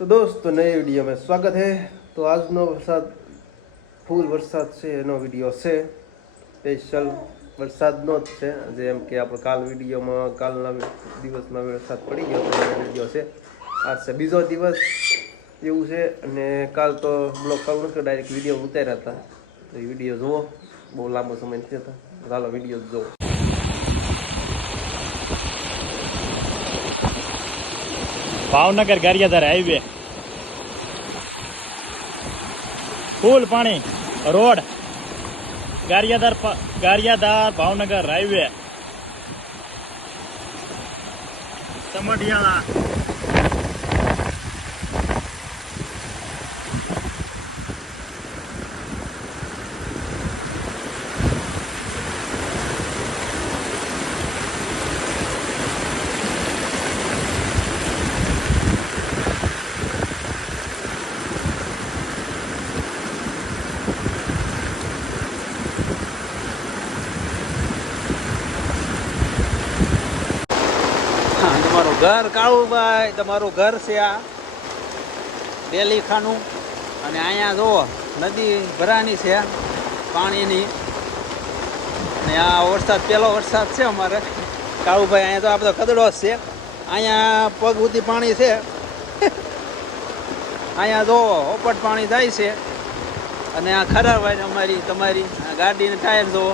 तो दोस्तों नए वीडियो में स्वागत है। तो आज नो वरसाद फूल वरसाद से एनो विडियो से स्पेशल वरसादનો જ છે જેમ કે આપણે કાલ વિડીયોમાં કાલના દિવસમાં વરસાદ પડી ગયો તો વિડીયો છે આજ છે બીજો દિવસ એવું છે અને કાલ તો બ્લોગ ચાલુ નતો ડાયરેક્ટ વિડીયો ઉતાર્યા હતા તો એ વિડીયો જુઓ બહુ લાંબો સમય નથી થતો ચાલો વિડીયો જુઓ। भावनगर गारियादार हाईवे फूल पानी रोड गारियादार भावनगर हाईवे समढियाला ઘર કાળુભાઈ તમારું ઘર છે આ ડેલી ખાનું અને અહીંયા જુઓ નદી ભરાની છે પાણીની અને આ વરસાદ પહેલો વરસાદ છે અમારે કાળુભાઈ અહીંયા તો આ બધો કદડો જ છે અહીંયા પગ સુધી પાણી છે અહીંયા જુઓ ઓપટ પાણી જાય છે અને આ ખરાબ અમારી તમારી ગાડીને ટાયર જુઓ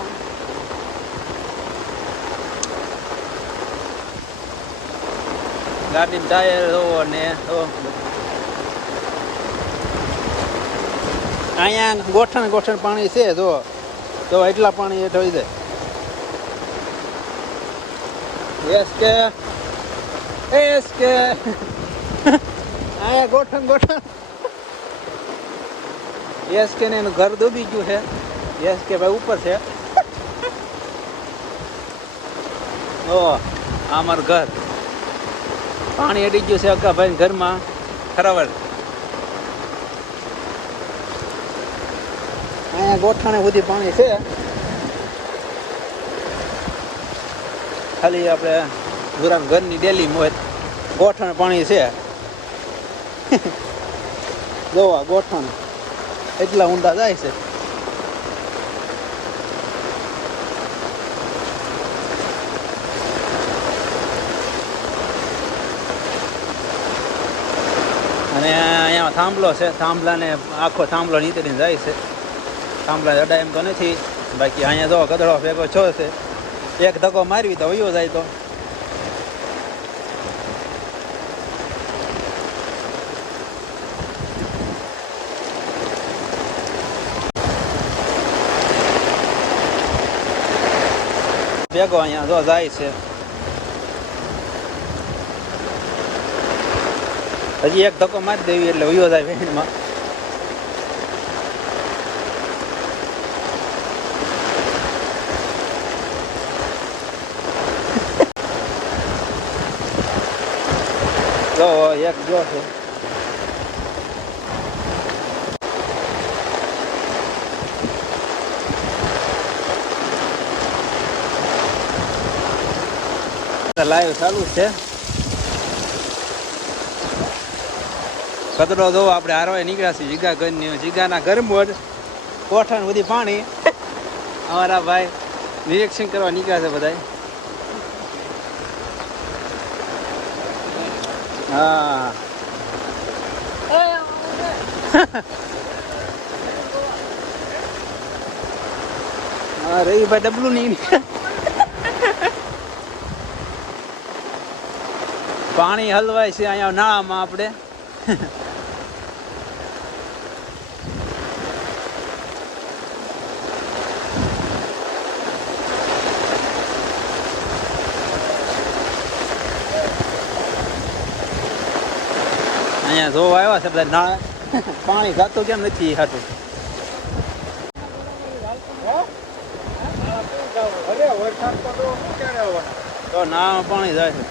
ગાડી ટાયર જોવો ને અહીંયા ગોઠણ પાણી છે જો તો એટલા પાણી હેઠ હોય જાય એસ કે અહીંયા ગોઠણ એસ કે ને એનું ઘર ડૂબી ગયું છે એસ કે ભાઈ ઉપર છે ઓ અમારું ઘર પાણી અડી ગયું છે અક્કાભાઈ ઘરમાં ખરાબર અહીંયા ગોઠાણે સુધી પાણી છે ખાલી આપણે ગુરામ ઘરની ડેલી મોજ ગોઠણ પાણી છે જોવા ગોઠણ એટલા ઊંડા જાય છે અને અહીંયા થાંભલો છે થાંભલાને આખો થાંભલો નીકળીને જાય છે થાંભલા અડા એમ તો નથી બાકી અહીંયા જો કદડો ભેગો છો છે એક ધક્કો મારવી તો વયો જાય તો ભેગો અહીંયા જો જાય છે હજી એક ધક્કો મારી દેવી એટલે વયો જાય વેણમાં જો એક જો છે લાઈવ ચાલુ છે કદડો જો આપણે હારવાય નીકળ્યા છીએ જીગા ઘરની જીગાના ઘરમાં જ કોઠણ બધી પાણી અમારા ભાઈ નિરીક્ષણ કરવા નીકળ્યા છે બધા હા હા રહી ભાઈ ડબલું નહીં પાણી હલવાય છે અહીંયા નાળામાં આપણે અહીંયા જોવા આવ્યા છે બધા નાળા પાણી જાતું કેમ નથી હાટું તો નાળામાં પાણી જાય છે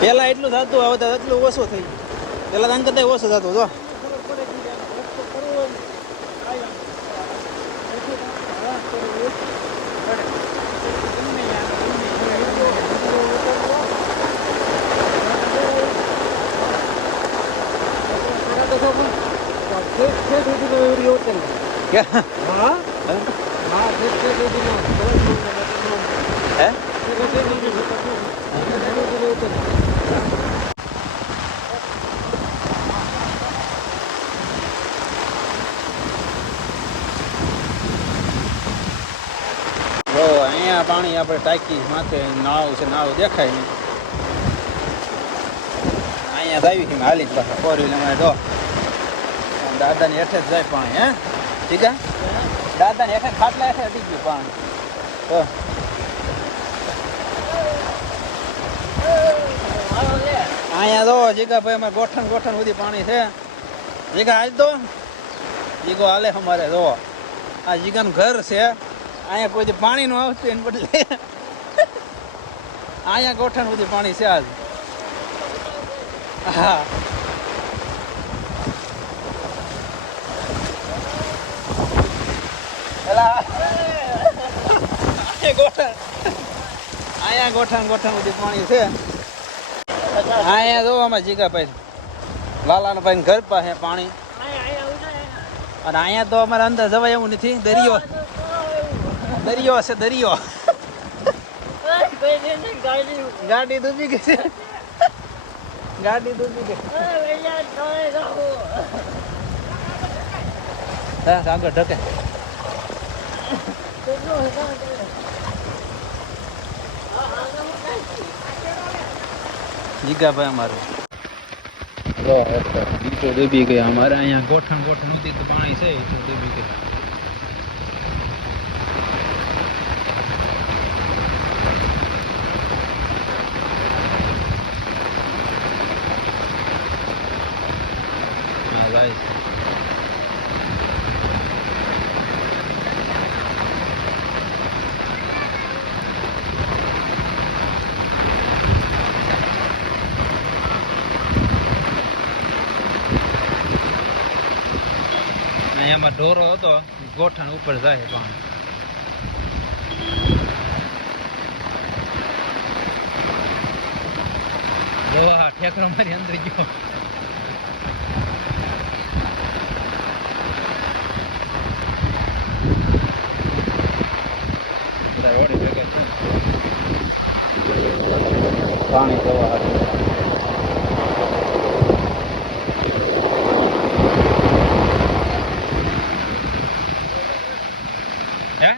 પેલા એટલું થતું હવે તો એટલું ઓછું થઈ પેલા તો કરતા ઓછું થતું જો ક્યાં? હા હે? હા હે? જો અહીંયા પાણી આપણે ટાંકી માથે નાવ છે, નાવ દેખાય નહીં. અહીંયા આવી કે હાલી જ પાછા ફોર વ્હીલર જો દાદાની હેઠે જ જાય પાણી. હે ઠીક હે? દાદાની હેઠે ખાટલા હેઠે અડી ગયું પાણી. તો અહીંયા જો જીગાભાઈ અમારે ગોઠણ ગોઠણ સુધી પાણી છે. જીગા હાલ તો જીગો હાલે અમારે જો આ જીગાનું ઘર છે. અહીંયા કોઈ પાણી નું આવતું એને બદલે અહીંયા ગોઠણ સુધી પાણી છે આજ. હા અહીંયા ગોઠણ ગોઠણ સુધી પાણી છે. અહીંયા જો આમાં જીગાભાઈ લાલાના ભાઈ ઘર પાસે પાણી. અને અહીંયા તો અમારે અંદર જવાય એવું નથી. દરિયો દરિયો છે દરિયો. ગાડી ડૂબી ગઈ છે. ગાડી ડૂબી ગઈ. હા આગળ ઢકે. જીગાભાઈ અમારું ઈટો ડૂબી ગયા. અમારે અહીંયા ગોઠણ ગોઠણ સુધી તો પાણી છે. ઈટો ડૂબી ગઈ. હા જાય છે. એમાં ઢોરો હતો ગોઠણ ઉપર જાય પાણી. જોવા ઠેકરો મારી અંદર ગયો. પાણી જોવા હે